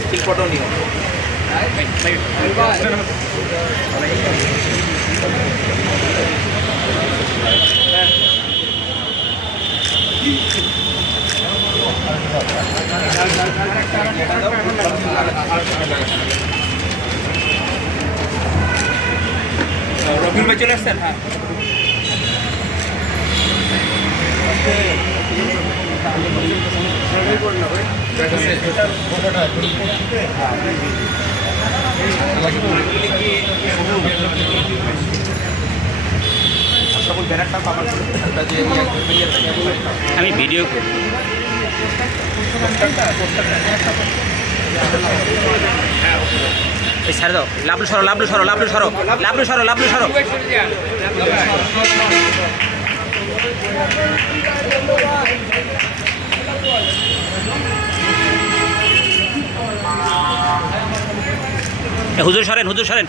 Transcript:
Still photo নিও রবিন ভাই চলে আসছেন হ্যাঁ আমি ভিডিও করি। ছাড়ে দাও। লাবলু সরো লাবলু সরো লাবলু সরো লাবলু সরো লাবলু সরো। এ, হুজুর সারেন হুজুর সরেন।